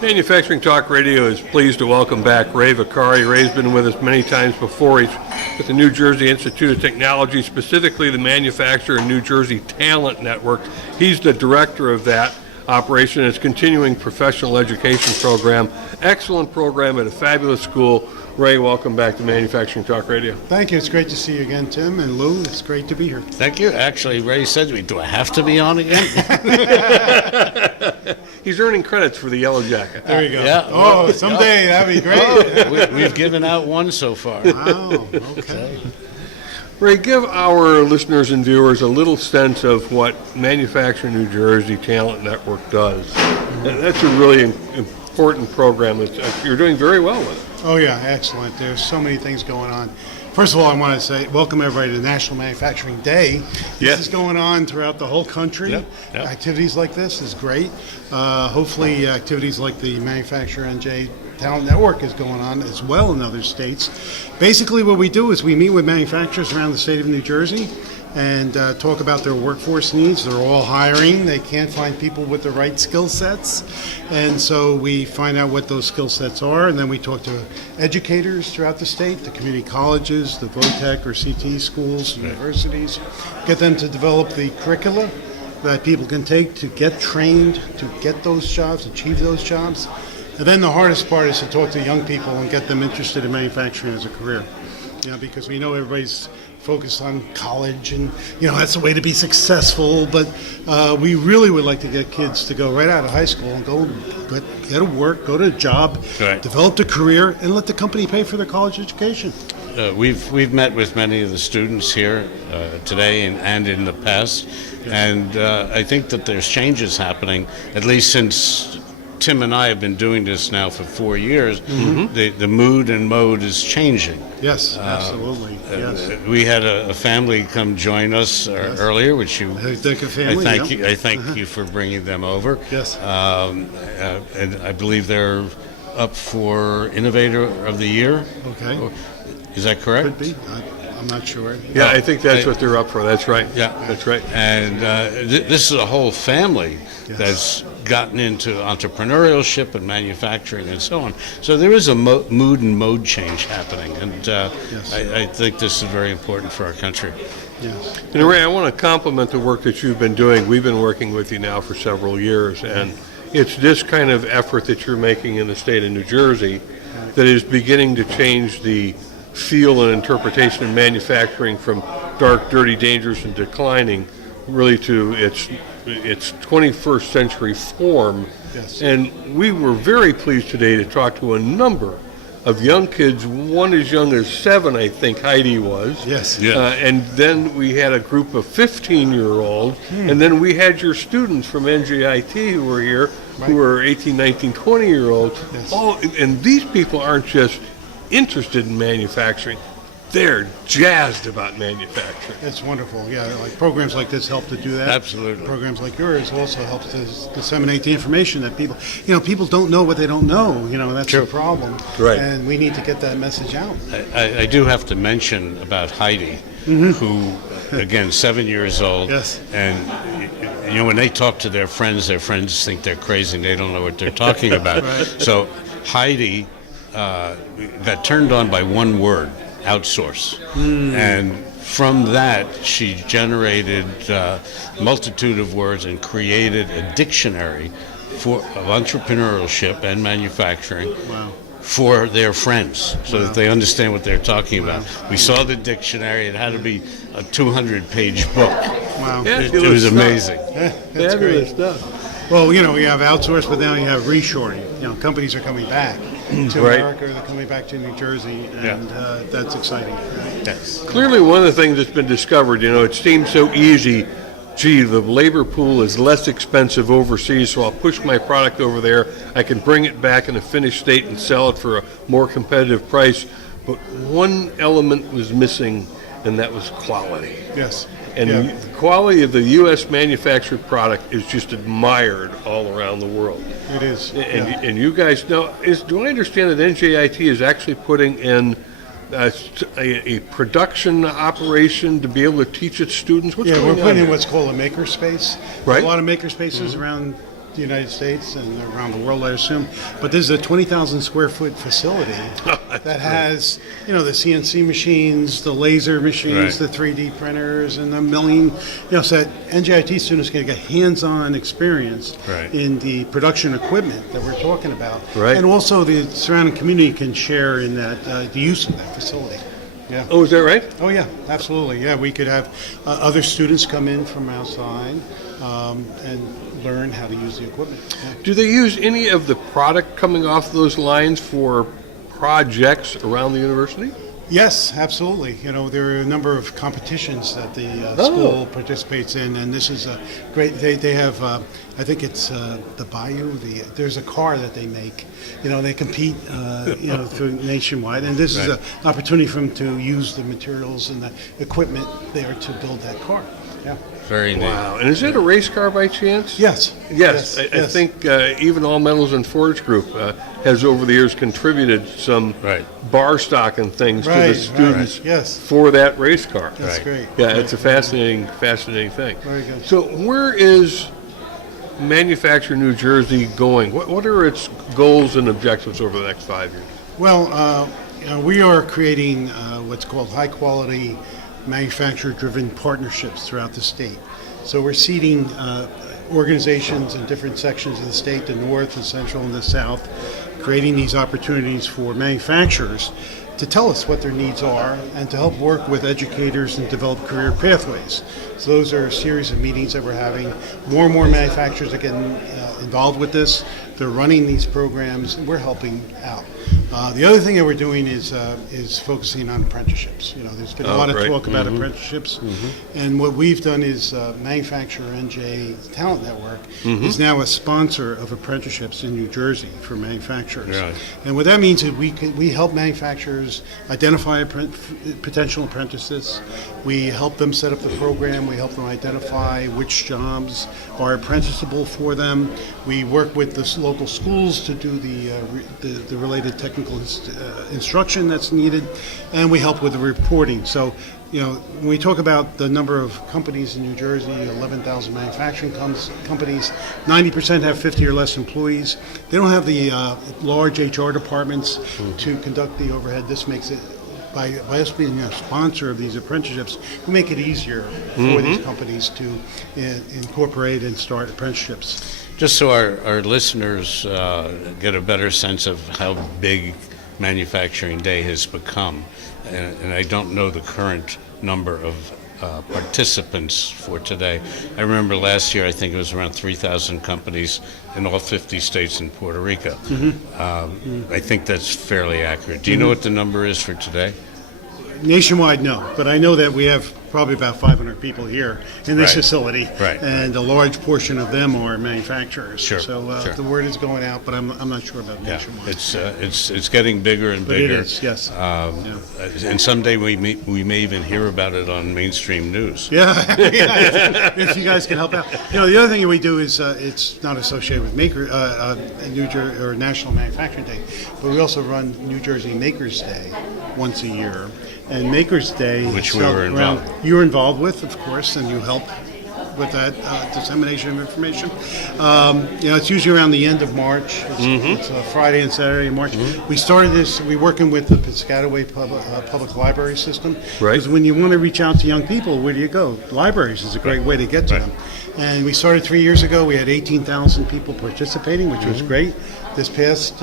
Manufacturing Talk Radio is pleased to welcome back Ray Vaccari. Ray's been with us many times before. He's with the New Jersey Institute of Technology, specifically the Manufacturer and New Jersey Talent Network. He's the director of that operation. It's continuing professional education program. Excellent program at a fabulous school. Ray, welcome back to Manufacturing Talk Radio. Thank you. It's great to see you again, Tim and Lou. It's great to be here. Thank you. Actually, Ray said to me, do I have to be on again? He's earning credits for the yellow jacket. There you go. Yeah. Oh, someday that'd be great. We've given out one so far. Wow. Okay. Ray, give our listeners and viewers a little sense of what Manufacturing New Jersey Talent Network does. That's a really important program. You're doing very well with it. Oh, yeah. Excellent. There's so many things going on. First of all, I want to say welcome everybody to National Manufacturing Day. This is going on throughout the whole country. Yep. Activities like this is great. Hopefully activities like the Manufacturer NJ Talent Network is going on as well in other states. Basically what we do is we meet with manufacturers around the state of New Jersey and talk about their workforce needs. They're all hiring. They can't find people with the right skill sets. And so we find out what those skill sets are, and then we talk to educators throughout the state, the community colleges, the VOTEC or CT schools, universities, get them to develop the curricula that people can take to get trained, to get those jobs, achieve those jobs. And then the hardest part is to talk to young people and get them interested in manufacturing as a career. Because we know everybody's focused on college and, that's the way to be successful. But we really would like to get kids to go right out of high school and go get to work, go to a job, develop a career, and let the company pay for their college education. We've met with many of the students here today and in the past. And I think that there's changes happening, at least since Tim and I have been doing this now for 4 years. Mm-hmm. The mood and mode is changing. Yes, absolutely. Yes. We had a family come join us earlier, which you. I thank you for bringing them over. Yes. And I believe they're up for Innovator of the Year. Okay. Is that correct? Could be. I'm not sure. Yeah, I think that's what they're up for. That's right. Yeah, that's right. And this is a whole family that's gotten into entrepreneurship and manufacturing and so on. So there is a mood and mode change happening, and I think this is very important for our country. Yes. And Ray, I want to compliment the work that you've been doing. We've been working with you now for several years, and it's this kind of effort that you're making in the state of New Jersey that is beginning to change the feel and interpretation of manufacturing from dark, dirty, dangerous, and declining really to its 21st century form. Yes. And we were very pleased today to talk to a number of young kids, one as young as 7, I think Heidi was. Yes. And then we had a group of 15-year-olds, and then we had your students from NJIT who were here, who were 18, 19, 20-year-olds. Yes. Oh, and these people aren't just interested in manufacturing. They're jazzed about manufacturing. It's wonderful. Yeah, like programs like this help to do that. Absolutely. Programs like yours also help to disseminate the information that people don't know what they don't know. That's the problem. Right. And we need to get that message out. I do have to mention about Heidi, who, again, 7 years old. Yes. And, when they talk to their friends think they're crazy and they don't know what they're talking about. Right. So Heidi got turned on by one word: outsource. And from that, she generated a multitude of words and created a dictionary of entrepreneurship and manufacturing for their friends, so that they understand what they're talking about. We saw the dictionary. It had to be a 200-page book. Wow. It was amazing. That's great stuff. Well, we have outsourced, but now you have reshoring. Companies are coming back to America, they're coming back to New Jersey, and that's exciting. Yes. Clearly, one of the things that's been discovered, it seems so easy. Gee, the labor pool is less expensive overseas, so I'll push my product over there. I can bring it back in a finished state and sell it for a more competitive price. But one element was missing, and that was quality. Yes. And the quality of the U.S. manufactured product is just admired all around the world. It is. And you guys know, do I understand that NJIT is actually putting in a production operation to be able to teach its students? What's going on we're putting in there? what's called a makerspace. Right. A lot of makerspaces around the United States and around the world, I assume. But this is a 20,000 square foot facility that has, the CNC machines, the laser machines, Right. the 3D printers, and a million, so that NJIT students can get hands-on experience Right. in the production equipment that we're talking about. Right. And also the surrounding community can share in that, the use of that facility. Yeah. Oh, is that right? Oh, yeah, absolutely. Yeah, we could have other students come in from outside and learn how to use the equipment. Yeah. Do they use any of the product coming off those lines for projects around the university? Yes, absolutely. There are a number of competitions that the Oh. school participates in, and this is a great. They have, I think it's the Bayou. There's a car that they make. They compete, through nationwide, and this is Right. an opportunity for them to use the materials and the equipment there to build that car. Yeah. Very neat. Wow. And is that a race car by chance? Yes. Yes. I think even All Metals and Forge Group has over the years contributed some Right. bar stock and things to Right, the students right. Yes. for that race car. That's Right. great. Yeah, it's a fascinating thing. Very good. So where is Manufacture New Jersey going? What are its goals and objectives over the next 5 years? Well, we are creating what's called high-quality manufacturer-driven partnerships throughout the state. So we're seeding organizations in different sections of the state, the north, the central, and the south, creating these opportunities for manufacturers to tell us what their needs are and to help work with educators and develop career pathways. So those are a series of meetings that we're having. More and more manufacturers are getting involved with this. They're running these programs, and we're helping out. The other thing that we're doing is focusing on apprenticeships. There's been a lot of great. talk about apprenticeships, and what we've done is Manufacturer NJ Talent Network is now a sponsor of apprenticeships in New Jersey for manufacturers. Right. And what that means is we help manufacturers identify potential apprentices. We help them set up the program. We help them identify which jobs are apprenticeable for them. We work with the local schools to do the related technical instruction that's needed, and we help with the reporting. So, when we talk about the number of companies in New Jersey, 11,000 manufacturing companies, 90% have 50 or less employees. They don't have the large HR departments to conduct the overhead. This makes it, by us being a sponsor of these apprenticeships, we make it easier for these companies to incorporate and start apprenticeships. Just so our listeners get a better sense of how big Manufacturing Day has become, and I don't know the current number of participants for today. I remember last year, I think it was around 3,000 companies in all 50 states and Puerto Rico. I think that's fairly accurate. Do you know what the number is for today? Nationwide, no, but I know that we have probably about 500 people here in this Right. facility, Right. and a large portion of them are manufacturers. Sure, So sure. the word is going out, but I'm not sure about Yeah, nationwide. it's getting bigger and But it bigger. is, yes. And someday we may even hear about it on mainstream news. Yeah, if you guys can help out. The other thing that we do is it's not associated with New Jersey or National Manufacturing Day, but we also run New Jersey Makers Day once a year. And Makers Day, Which is we were held involved. You were involved with, of course, and you help with that dissemination of information. It's usually around the end of March. It's a Friday and Saturday in March. We started this. We're working with the Piscataway Public Library System. Right. Because when you want to reach out to young people, where do you go? Libraries is a great way to get to them. And we started 3 years ago. We had 18,000 people participating, which was great. This past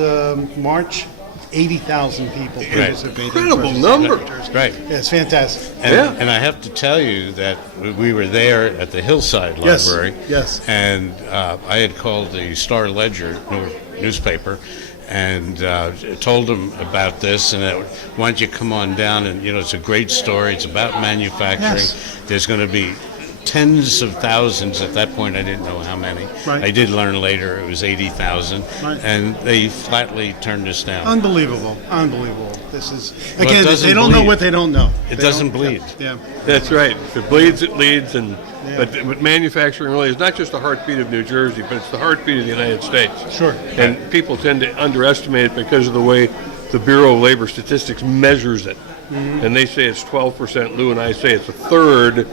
March, 80,000 people participated. Incredible number. Right. Yeah, it's fantastic. And I have to tell you that we were there at the Hillside Yes, Library. yes. And I had called the Star Ledger newspaper and told them about this, and that, why don't you come on down, and it's a great story. It's about manufacturing. Yes. There's going to be tens of thousands. At that point, I didn't know how many. Right. I did learn later it was 80,000, Right. and they flatly turned us down. Unbelievable. This is, Well, it again, doesn't they don't know bleed. what they don't know. It They doesn't don't- bleed. Yeah. That's right. If it bleeds, it leads, and Yeah. but manufacturing really is not just the heartbeat of New Jersey, but it's the heartbeat of the United States. Sure. And people tend to underestimate it because of the way the Bureau of Labor Statistics measures it. And they say it's 12%. Lou and I say it's a third.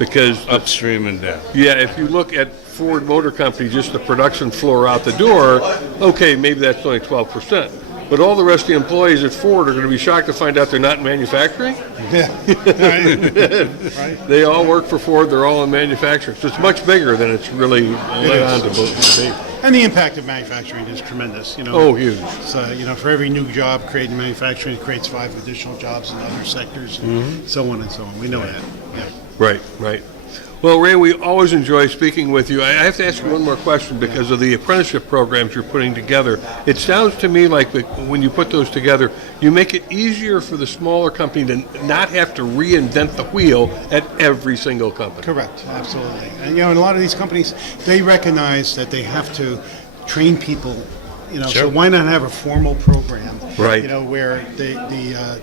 because Upstream and down. yeah, if you look at Ford Motor Company, just the production floor out the door, okay, maybe that's only 12%. But all the rest of the employees at Ford are going to be shocked to find out they're not in manufacturing. Yeah. Right. They all work for Ford. They're all in manufacturing. So it's much bigger than it's really led on to be. And the impact of manufacturing is tremendous. Oh, huge. So, for every new job created in manufacturing, it creates 5 additional jobs in other sectors, and so on and so on. We know that. Yeah. Right, right. Well, Ray, we always enjoy speaking with you. I have to ask you one more question because of the apprenticeship programs you're putting together. It sounds to me like when you put those together, you make it easier for the smaller company to not have to reinvent the wheel at every single company. Correct, absolutely. And a lot of these companies, they recognize that they have to train people. Sure. So why not have a formal program? Right. Where the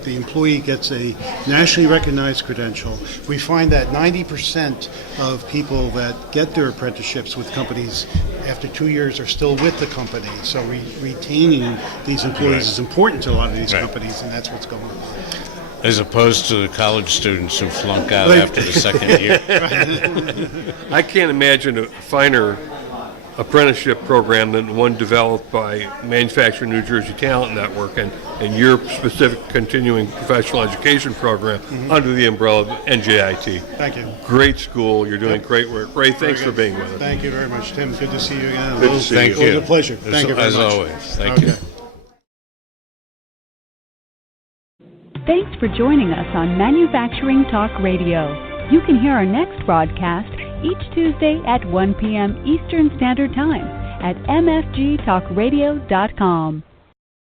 employee gets a nationally recognized credential. We find that 90% of people that get their apprenticeships with companies after 2 years are still with the company. So retaining these employees is important to a lot of these companies, and that's what's going on. As opposed to the college students who flunk out after the second year. I can't imagine a finer apprenticeship program than one developed by Manufacturing New Jersey Talent Network and your specific continuing professional education program under the umbrella of NJIT. Thank you. Great school. You're doing great work. Ray, thanks for being with us. Thank you very much, Tim. Good to see you again. Good to see Thank you. you. It was a pleasure. Thank you very As much. always. Thank you. Thanks for joining us on Manufacturing Talk Radio. You can hear our next broadcast each Tuesday at 1 p.m. Eastern Standard Time at mfgtalkradio.com.